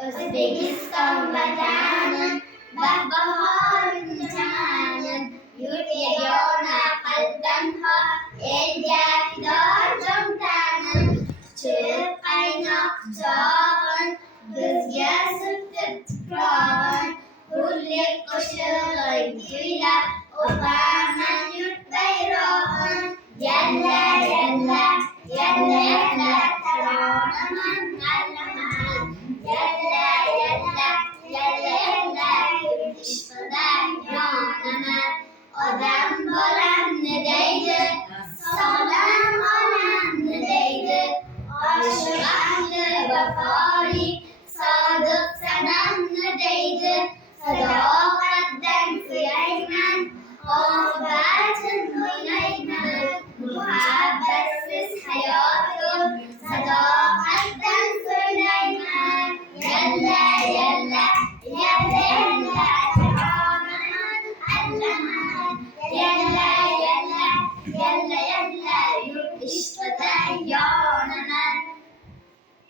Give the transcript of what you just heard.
Özbekistan vatanım, bahbaharın canım, yurt yegona kalpten ha, elga fidor jon tanım. Çıkıp kaynak çağın, gözge sürtüp tıkrağın, hurlik koşulun güylep, opaman yurt bayrağın. Yalla yalla, yalla yalla, taronaman allaman. Yalla yalla, yalla yalla, yurt işkıdan yonaman. Odam bolam ne deydi, sağlam olam ne deydi. Aşık ahli vefali, sadık sanam ne deydi. Sadakatten Süleyman, akıbetin oynayman. Muhabbetsiz hayatım, sadakatten Süleyman. Yalla yalla, yalla yalla, taronaman allaman. Yalla yalla, yalla